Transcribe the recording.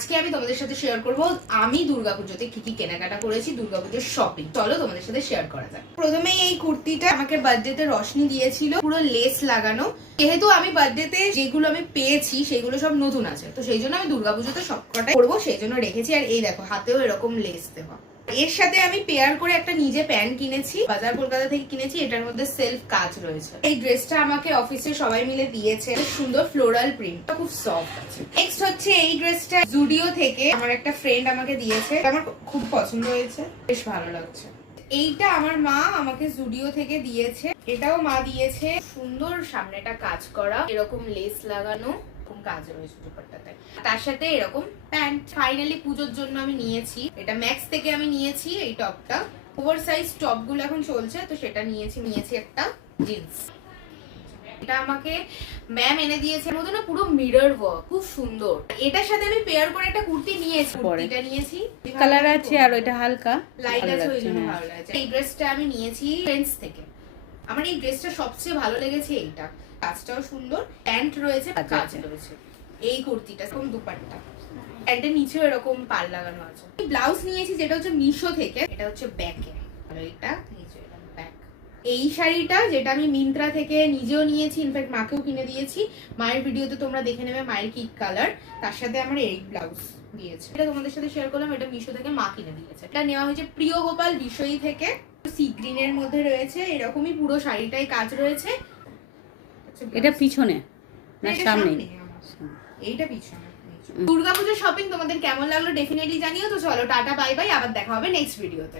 আজকে আমি তোমাদের সাথে শেয়ার করব আমি দুর্গাপুজোতে কি কি কেনাকাটা করেছি, দুর্গাপুজোর শপিং। চলো তোমাদের সাথে শেয়ার করা যাক। প্রথমেই এই কুর্তিটা আমাকে বার্থডেতে রশনি দিয়েছিল, পুরো লেস লাগানো। যেহেতু আমি বার্থডেতে যেগুলো আমি পেয়েছি সেগুলো সব নতুন আছে, তো সেই জন্য আমি দুর্গাপুজোতে সবকটাই করবো, সেই জন্য রেখেছি। আর এই দেখো হাতেও এরকম লেস দেওয়া। এর সাথে আমি পেয়ার করে একটা নিজে প্যান্ট কিনেছি, বাজার কলকাতা থেকে কিনেছি। এটার মধ্যে সেলফ কাজ রয়েছে। এই ড্রেসটা আমাকে অফিসে সবাই মিলে দিয়েছে, সুন্দর ফ্লোরাল প্রিন্ট, খুব সফট আছে। নেক্সট হচ্ছে এই ড্রেসটা জুডিও থেকে আমার একটা ফ্রেন্ড আমাকে দিয়েছে, আমার খুব পছন্দ হয়েছে, বেশ ভালো লাগছে। এইটা আমার মা আমাকে জুডিও থেকে দিয়েছে, এটাও মা দিয়েছে। সুন্দর সামনেটা কাজ করা, এরকম লেস লাগানো কাজ রয়েছে দুপাট্টাতে, তার সাথে এরকম প্যান্ট। ফাইনালি পুজোর জন্য আমি নিয়েছি, এটা ম্যাক্স থেকে আমি নিয়েছি এই টপটা। ওভার সাইজ টপ গুলো এখন চলছে, তো সেটা নিয়েছি একটা জিন্স। এটা আমাকে ম্যাম এনে দিয়েছে, এর মধ্যে না পুরো মিরর ওয়ার্ক, খুব সুন্দর। এটার সাথে আমি পেয়ার করে একটা কুর্তি নিয়েছি, কুর্তিটা নিয়েছি কালার আছে আর ওইটা হালকা লাইট আছে, ওই জন্য ভালো লাগছে। এই ড্রেসটা আমি নিয়েছি ফ্রেন্ডস থেকে। আমার এই ড্রেসটা সবচেয়ে ভালো লেগেছে এইটা, কাজটাও সুন্দর, প্যান্ট রয়েছে, কাজ রয়েছে। এই কুর্তিটা এরকম দুপাট্টা, প্যান্টের নিচেও এরকম পাল লাগানো আছে। ব্লাউজ নিয়েছি যেটা হচ্ছে মিশো থেকে, এটা হচ্ছে ব্যাকে, আর এটা নিচে ব্যাক। এই শাড়িটা যেটা আমি মিন্ত্রা থেকে নিজেও নিয়েছি, ইনফ্যাক্ট মাকেও কিনে দিয়েছি। মায়ের ভিডিওতে তোমরা দেখে নেবে মায়ের কি কালার। তার সাথে আমার এই ব্লাউজ দিয়েছে, এটা তোমাদের সাথে শেয়ার করলাম। এটা মিশো থেকে মা কিনে দিয়েছে। এটা নেওয়া হয়েছে প্রিয় গোপাল বিষয়ী থেকে, সি গ্রিনের মধ্যে রয়েছে, এরকমই পুরো শাড়িটাই কাজ রয়েছে। এটা পিছনে না সামনে? এইটা পিছনে। দুর্গাপুজোর শপিং তোমাদের কেমন লাগলো ডেফিনেটলি জানিও। তো চলো টাটা বাই বাই, আবার দেখা হবে নেক্সট ভিডিওতে।